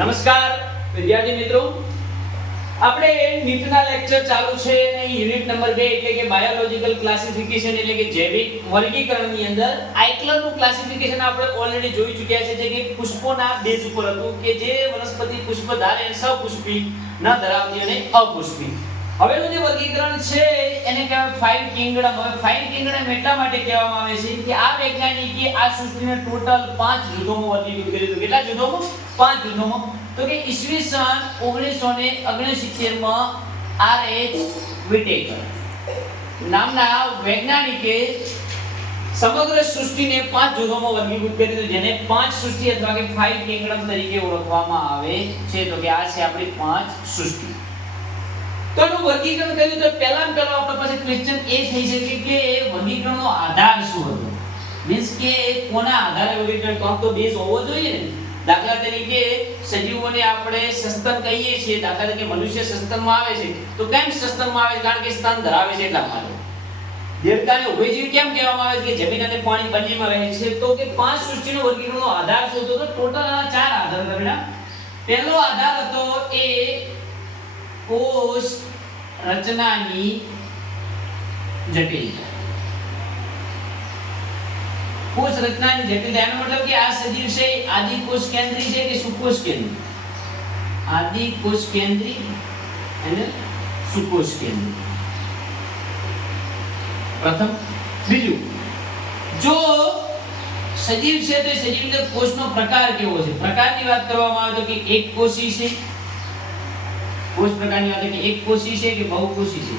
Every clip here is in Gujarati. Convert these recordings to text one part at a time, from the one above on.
નમસ્કાર વિદ્યાર્થી મિત્રો, આપણે નીટના લેક્ચર ચાલુ છે અને યુનિટ નંબર 2 એટલે કે બાયોલોજિકલ ક્લાસિફિકેશન એટલે કે જૈવિક વર્ગીકરણની અંદર આઇકલરનું ક્લાસિફિકેશન આપણે ઓલરેડી જોઈ ચૂક્યા છે, જે કે પુષ્પોના બેઝ ઉપર હતું કે જે વનસ્પતિ પુષ્પ ધારે સપુષ્પી ન ધરાવતી અને અપુષ્પી. હવેનું જે વર્ગીકરણ છે એને કહેવાય ફાઇવ કિંગડમ. હવે ફાઇવ કિંગડમ એટલા માટે કહેવામાં આવે છે કે આ વૈજ્ઞાનિકે આ સૃષ્ટિને ટોટલ 5 જૂથોમાં વર્ગીકૃત કર્યું હતું. કેટલા જૂથોમાં? 5 જૂથોમાં. તો કે ઈસવીસન 1969 માં આર.એચ. વિટેકર નામના વૈજ્ઞાનિકે સમગ્ર સૃષ્ટિને 5 જૂથોમાં વર્ગીકૃત કરી દીધું, જેને 5 સૃષ્ટિ અથવા કે 5 કિંગડમ તરીકે ઓળખવામાં આવે છે. તો કે આ છે આપણી 5 સૃષ્ટિ. તો એનું વર્ગીકરણ કર્યું તો પહેલામાં પહેલો આપણા પાસે ક્વેશ્ચન એ થઈ શકે કે વર્ગીકરણનો આધાર શું હતો, મીન્સ કે કોના આધારે વર્ગીકરણ, કોણ તો બેઝ હોવો જોઈએ ને. દાખલા તરીકે સજીવોને આપણે સસ્તન કહીએ છીએ, દાખલા તરીકે મનુષ્ય સસ્તનમાં આવે છે તો કેમ સસ્તનમાં આવે? કારણ કે સ્તન ધરાવે છે એટલા માટે. દેડકાને ઉભયજીવી કેમ કહેવામાં આવે છે? કે જમીન અને પાણી બંનેમાં રહે છે. તો કે 5 સૃષ્ટિનો વર્ગીકરણનો આધાર શું હતો? તો ટોટલ આના 4 આધાર હતા બેટા. પહેલો આધાર હતો એ કોષ રચનાની જટિલતા. કોષ રચનાની જટિલતા એનો મતલબ કે આ સજીવ છે આદિ કોષ કેન્દ્રી છે કે સુકોષ કેન્દ્રી? આદિ કોષ કેન્દ્રી અને સુકોષ કેન્દ્રી. પ્રથમ. બીજું, જો સજીવ છે તો સજીવના કોષનો પ્રકાર કેવો છે? પ્રકારની વાત કરવામાં આવે તો કે એક કોષી છે. કોષ પ્રકારની વાત કે એક કોષી છે કે બહુકોષી છે.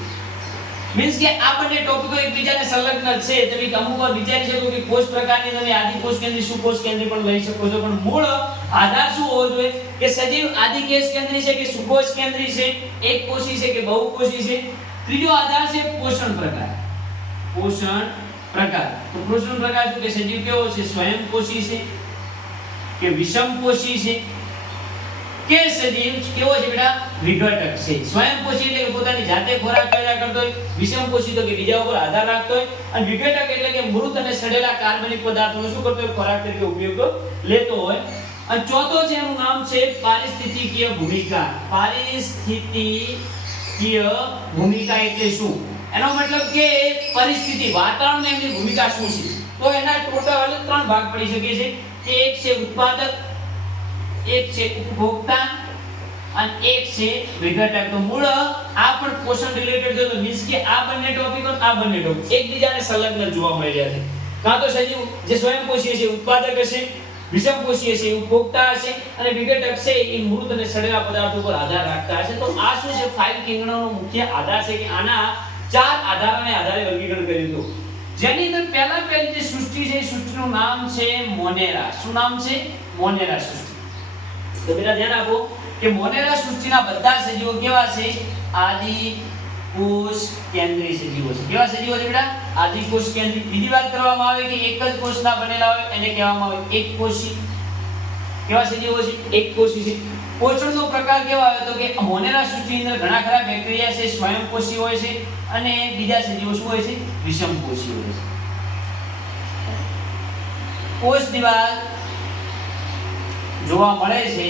મીન્સ કે આ બંને ટોપિકો એકબીજાને સંલગ્ન છે. તમે અમુક વાર વિચારી શકો કે કોષ પ્રકારની તમે આદિ કોષ કેન્દ્રી સુકોષ કેન્દ્રી પણ લઈ શકો છો, પણ મૂળ આધાર શું હોવો જોઈએ કે સજીવ આદિ કોષ કેન્દ્રી છે કે સુકોષ કેન્દ્રી છે, એક કોષી છે કે બહુકોષી છે. ત્રીજો આધાર છે પોષણ પ્રકાર. પોષણ પ્રકાર. તો પોષણ પ્રકાર શું કે સજીવ કેવો છે? સ્વયંપોષી છે કે વિષમપોષી છે કે સજીવ કેવો છે બેટા? વિઘટક છે. સ્વયંપોષી એટલે કે પોતાની જાતે ખોરાક પેદા કરતો હોય, વિષમપોષી તો કે બીજા ઉપર આધાર રાખતો હોય, અને વિઘટક એટલે કે મૃત અને સડેલા કાર્બનિક પદાર્થોનો શું કરતો હોય? ખોરાક તરીકે ઉપયોગ લેતો હોય. અને ચોથો છે એનું નામ છે પારિસ્થિતિકીય ભૂમિકા. પારિસ્થિતિકીય ભૂમિકા એટલે શું? એનો મતલબ કે પરિસ્થિતિ, વાતાવરણમાં એમની ભૂમિકા શું છે. તો એના ટોટલ 3 ભાગ પડી શકે છે કે એક છે ઉત્પાદક, એક છે ઉપભોક્તા અને એક છે વિઘટક. તો મૂળ આ પણ પોષણ રિલેટેડ છે. તો મીન્સ કે આ બંને ટોપિક અને આ બંને ટોપિક એકબીજાને સંલગ્ન જોવા મળી રહ્યા છે. કાં તો સજીવ જે સ્વયંપોષી છે ઉત્પાદક હશે, વિષમપોષી છે ઉપભોક્તા હશે, અને વિઘટક છે એ મૃત અને સડેલા પદાર્થો પર આધાર રાખતા હશે. તો આ શું છે? 5 કિંગડમનો મુખ્ય આધાર છે કે આના 4 આધારોને આધારે વર્ગીકરણ કર્યું હતું. જેની અંદર પહેલી જે સૃષ્ટિ છે એ સૃષ્ટિનું નામ છે મોનેરા. શું નામ છે? મોનેરા સૃષ્ટિ. તો બેટા ધ્યાન આપો કે મોનેરા સૃષ્ટિના બધા સજીવો કેવા છે? આદિ કોષ કેન્દ્રી સજીવો છે. કેવા સજીવો છે બેટા? આદિ કોષ કેન્દ્રી. બીજી વાત કરવામાં આવે કે એક જ કોષના બનેલા હોય એને કહેવામાં આવે એક કોષી. કેવા સજીવો છે? એક કોષી છે. પોષણનો પ્રકાર કેવા આવે તો કે મોનેરા સૃષ્ટિની અંદર ઘણા ખરા બેક્ટેરિયા છે, સ્વયંપોષી હોય છે, અને બીજા સજીવો શું હોય છે? વિષમપોષી હોય છે. કોષ દિવાલ જોવા મળે છે.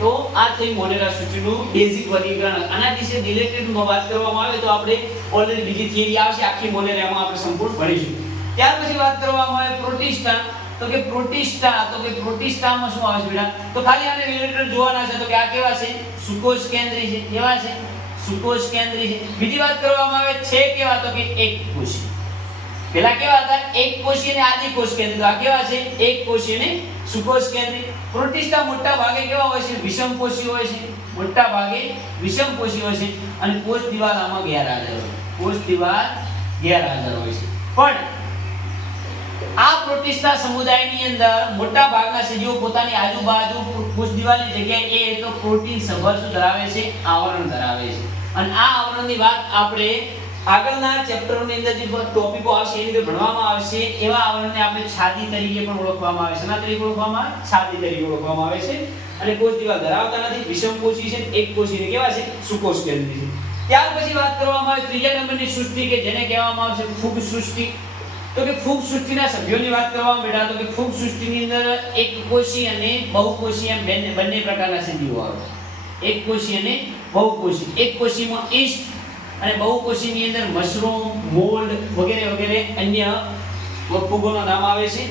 તો આ થઈ મોનેરા સૃષ્ટિનું બેઝિક વર્ગીકરણ. આના વિશે રિલેટેડ વાત કરવામાં આવે તો આપણે ઓલરેડી બીજી થિયરી આવશે આખી મોનેરામાં આપણે સંપૂર્ણ ભણીશું. ત્યાર પછી વાત કરવામાં આવે પ્રોટિસ્ટા. તો કે પ્રોટિસ્ટામાં શું આવે છે બેટા? તો ખાલી આને રિલેટેડ જોવાના છે. તો કે આ કેવા છે? સુકોષ કેન્દ્રી છે. કેવા છે? સુકોષ કેન્દ્રી છે. બીજી વાત કરવામાં આવે છે કેવા? તો કે એક કોષી. પેલા કેવા હતા? એક કોષી અને આદિ કોષ કેન્દ્રી. આ કેવા છે? એક કોષી અને સુકોષ કેન્દ્રી. પ્રોટિસ્ટા મોટા ભાગે કેવા હોય છે? વિષમપોષી હોય છે. મોટા ભાગે વિષમપોષી હોય છે. અને કોષ દિવાલ આમાં ગેરહાજર હોય. કોષ દિવાલ ગેરહાજર હોય છે. પણ આ પ્રોટિસ્ટા સમુદાયની અંદર મોટા ભાગના સજીવો પોતાની આજુબાજુ કોષ દિવાલની જગ્યાએ એ તો પ્રોટીન સભર ધરાવે છે, આવરણ ધરાવે છે. અને આ આવરણની વાત આપણે આગળના ચેપ્ટરોની અંદર જે ટોપિકો આવશે એની અંદર ભણવામાં આવશે. એવા આવરણને આપણે છાતી તરીકે પણ ઓળખવામાં આવે છે. શેના તરીકે ઓળખવામાં આવે? છાતી તરીકે ઓળખવામાં આવે છે. અને કોષ દિવાલ ધરાવતા નથી, વિષમકોષી છે, એક કોષી ને કેવા છે? સુકોષ કેન્દ્રી છે. ત્યાર પછી વાત કરવામાં આવે ત્રીજા નંબરની સૃષ્ટિ કે જેને કહેવામાં આવે છે ફૂગ સૃષ્ટિ. તો કે ફૂગ સૃષ્ટિના સભ્યોની વાત કરવામાં બેટા તો કે ફૂગ સૃષ્ટિની અંદર એકકોષી અને બહુકોષી એમ બંને પ્રકારના સજીવો આવે. એકકોષી અને બહુકોષી. એકકોષીમાં ઈસ્ટ અને બહુકોષીની અંદર મશરૂમ, મોલ્ડ વગેરે વગેરે અન્ય ફૂગોના નામ આવે છે.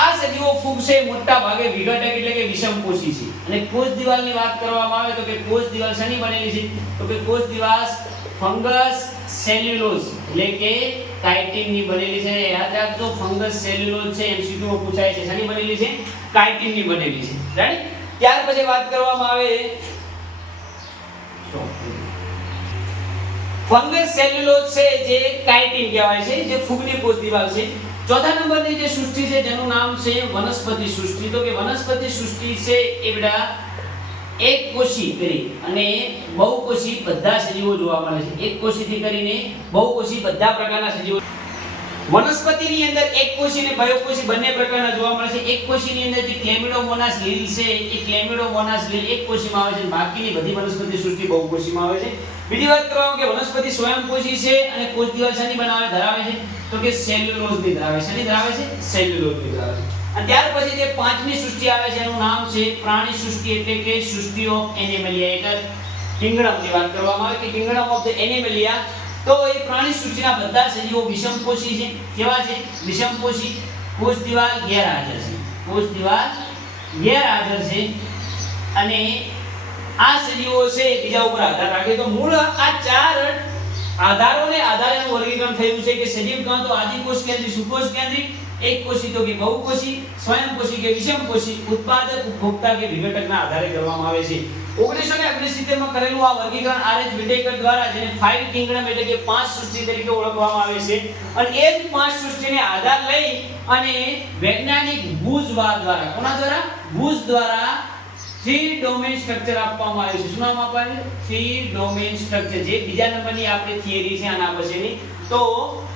આ સજીવો ફૂગ છે મોટા ભાગે વિઘટક એટલે કે વિષમકોષી છે. અને કોષ દિવાલની વાત કરવામાં આવે તો કે કોષ દિવાલ શેની બનેલી છે તો કે કોષ દિવાલ ફંગસ સેલ્યુલોઝ એટલે કે કાઇટિનની બનેલી છે. યાદ રાખજો ફંગસ સેલ્યુલોઝ છે એમસીક્યુ માં પૂછાય છે. શેની બનેલી છે? કાઇટિનની બનેલી છે. રાઈટ. ત્યાર પછી વાત કરવામાં આવે ફંગસ સેલ્યુલોઝ છે જે કાઇટિન કહેવાય છે જે ફૂગની કોષ દિવાલ છે. ચોથા નંબરની જે સૃષ્ટિ છે જેનું નામ છે વનસ્પતિ સૃષ્ટિ. તો કે વનસ્પતિ સૃષ્ટિ છે એ બેટા એકકોષી કરી અને બહુકોષી બધા સજીવો જોવા મળે છે. એકકોષીથી કરીને બહુકોષી બધા પ્રકારના સજીવો. વનસ્પતિની અંદર એકકોષી અને બહુકોષી બંને પ્રકારના જોવા મળે છે. એકકોષીની અંદર જે ક્લેમિડોમોનાસ લીલ છે એ ક્લેમિડોમોનાસ લીલ એકકોષીમાં આવે છે. બાકીની બધી વનસ્પતિ સૃષ્ટિ બહુકોષીમાં આવે છે. બીજી વાત કરવામાં કે વનસ્પતિ સ્વયંપોષી છે અને કોષ દિવાલ શેની ધરાવે છે તો કે સેલ્યુલોઝની ધરાવે છે. શેની ધરાવે છે? સેલ્યુલોઝની ધરાવે છે. અને ત્યાર પછી જે પાંચમી સૃષ્ટિ આવે છે એનું નામ છે પ્રાણી સૃષ્ટિ એટલે કે સૃષ્ટિ ઓફ એનિમલિયા. એટલે કિંગડમની વાત કરવામાં આવે કે કિંગડમ ઓફ ધ એનિમલિયા. તો એ પ્રાણી સૃષ્ટિના બધા સજીવો વિષમકોષી છે. કેવા છે? વિષમકોષી. કોષ દિવાલ ગેરહાજર છે. કોષ દિવાલ ગેરહાજર છે અને આ સજીવો છે બીજા ઉપર આધાર રાખે તો મૂળ આ ચાર આધારોને આધારે વર્ગીકરણ થયું છે કે સજીવ કાં તો આદિકોષ કેન્દ્રી, સુકોષ કેન્દ્રી, એકકોષી તો કે બહુકોષી, સ્વયંકોષી કે વિષમકોષી, ઉત્પાદક, ઉપભોક્તા કે વિઘટકના આધારે કરવામાં આવે છે. 1969 માં કરેલું આ વર્ગીકરણ આર.એચ. વિટેકર દ્વારા જેને 5 કિંગડમ એટલે કે 5 સૃષ્ટિ તરીકે ઓળખવામાં આવે છે અને એ જ 5 સૃષ્ટિને આધાર લઈ અને વૈજ્ઞાનિક બુઝવાર દ્વારા કોના દ્વારા? બુઝ દ્વારા 3 ડોમેન સ્ટ્રક્ચર આપવામાં આવ્યું છે. શું નામ આપવામાં આવ્યું? 3 ડોમેન સ્ટ્રક્ચર. જે બીજા નંબરની આપણી થિયરી છે આના પછીની. તો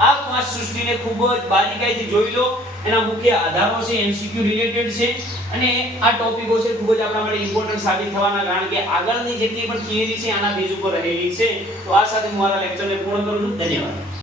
આ 5 સૃષ્ટિને ખૂબ જ બારીકાઈથી જોઈ લો. એના મુખ્ય આધારો છે એમસીક્યુ રિલેટેડ છે અને આ ટોપિકો છે ખૂબ જ આપણા માટે ઇમ્પોર્ટન્ટ સાબિત થવાના કારણ કે આગળની જેટલી પણ થિયરી છે આના બેઝ ઉપર રહેલી છે. તો આ સાથે હું મારા લેક્ચરને પૂર્ણ કરું છું. ધન્યવાદ.